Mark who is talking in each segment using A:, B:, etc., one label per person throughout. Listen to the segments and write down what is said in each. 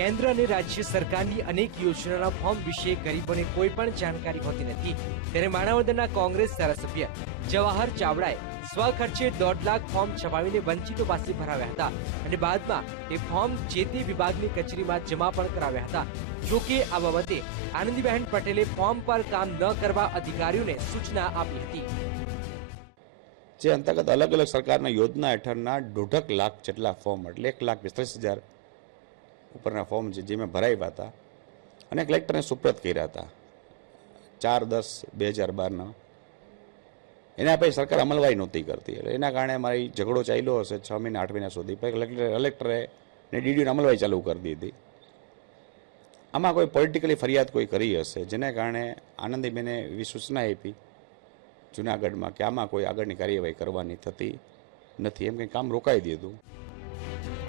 A: કેન્દ્ર અને રાજ્ય સરકારની અનેક યોજનાના ફોર્મ વિશે ગરીબોને કોઈ પણ જાણકારી હોતી નથી. ત્યારે માણાવદરના કોંગ્રેસ ધારાસભ્ય જવાહર ચાવડાએ સ્વખર્ચે દોઢ લાખ ફોર્મ છપાવીને વંચિતો પાસે ભરાવ્યા હતા અને બાદમાં એ ફોર્મ જે તે વિભાગની કચેરીમાં જમા પણ કરાવ્યા હતા. જોકે આ બાબતે આનંદીબહેન પટેલે ફોર્મ પર કામ ન કરવા અધિકારીઓને સૂચના આપી હતી.
B: જે અંતર્ગત અલગ અલગ સરકારના યોજના હેઠળના દોઢક લાખ જેટલા ફોર્મ એટલે એક લાખ પિસ્તાલીસ હજાર ઉપરના ફોર્મ છે, જે મેં ભરાવ્યા હતા. અને કલેક્ટરને સુપ્રત કર્યા હતા. ચાર દસ બે હજાર બારના એના પછી સરકાર અમલવાઈ નહોતી કરતી. એટલે એના કારણે મારી ઝઘડો ચાલ્યો હશે છ મહિના, આઠ મહિના સુધી. પછી કલેક્ટર કલેક્ટરે ને ડીડીઓને અમલવારી ચાલુ કરી દીધી. આમાં કોઈ પોલિટિકલી ફરિયાદ કોઈ કરી હશે, જેને કારણે આનંદીબેને એવી સૂચના આપી જુનાગઢમાં કે આમાં કોઈ આગળની કાર્યવાહી કરવાની થતી નથી. એમ કંઈ કામ રોકાઈ દીધું.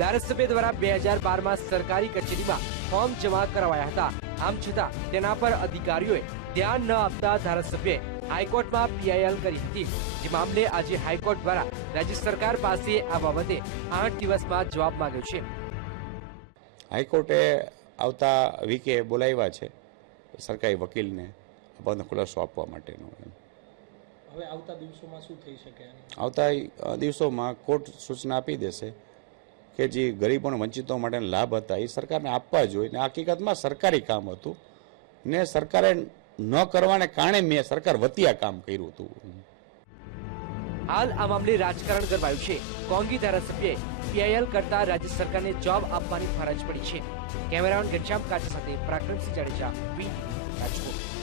A: ધારાસભ્ય દ્વારા બે હજાર બારમાં સરકારી કચેરીમાં ફોર્મ જમા કરાવાયા હતા. આમ છતાં તેના પર અધિકારીઓએ ધ્યાન ન આપતા ધારાસભ્યએ હાઈકોર્ટમાં પીઆઈએલ કરી હતી. જે મામલે આજે હાઈકોર્ટ દ્વારા રાજ્ય સરકાર પાસે આ બાબતે આઠ દિવસમાં જવાબ માંગ્યો છે.
B: હાઈકોર્ટે આવતા વીકે બોલાવ્યા છે સરકારી વકીલને બાબતનો ખુલાસો આપવા માટેનો
C: હવે આવતા દિવસોમાં શું થઈ શકે
B: આવતા દિવસોમાં કોર્ટ સૂચના આપી દેશે કે જે ગરીબો અને વંચિતો માટેના લાભ હતા, એ સરકારને આપવા જોઈએ. ને હકીકતમાં સરકારી કામ હતું ને સરકારે ન કરવાને કારણે મેં સરકાર વતી આ કામ કર્યું હતું.
A: હાલ આ મામલે રાજકારણ ગરમાયું છે. કોંગી ધારાસભ્યએ પીઆઈએલ કરતા રાજ્ય સરકારને જોબ આપવાની ફરજ પડી છે. કેમેરામેન ઘનશ્યામ કાચા સાથે પરાક્રમસિંહ જાડેજા, વી રાજકોટ.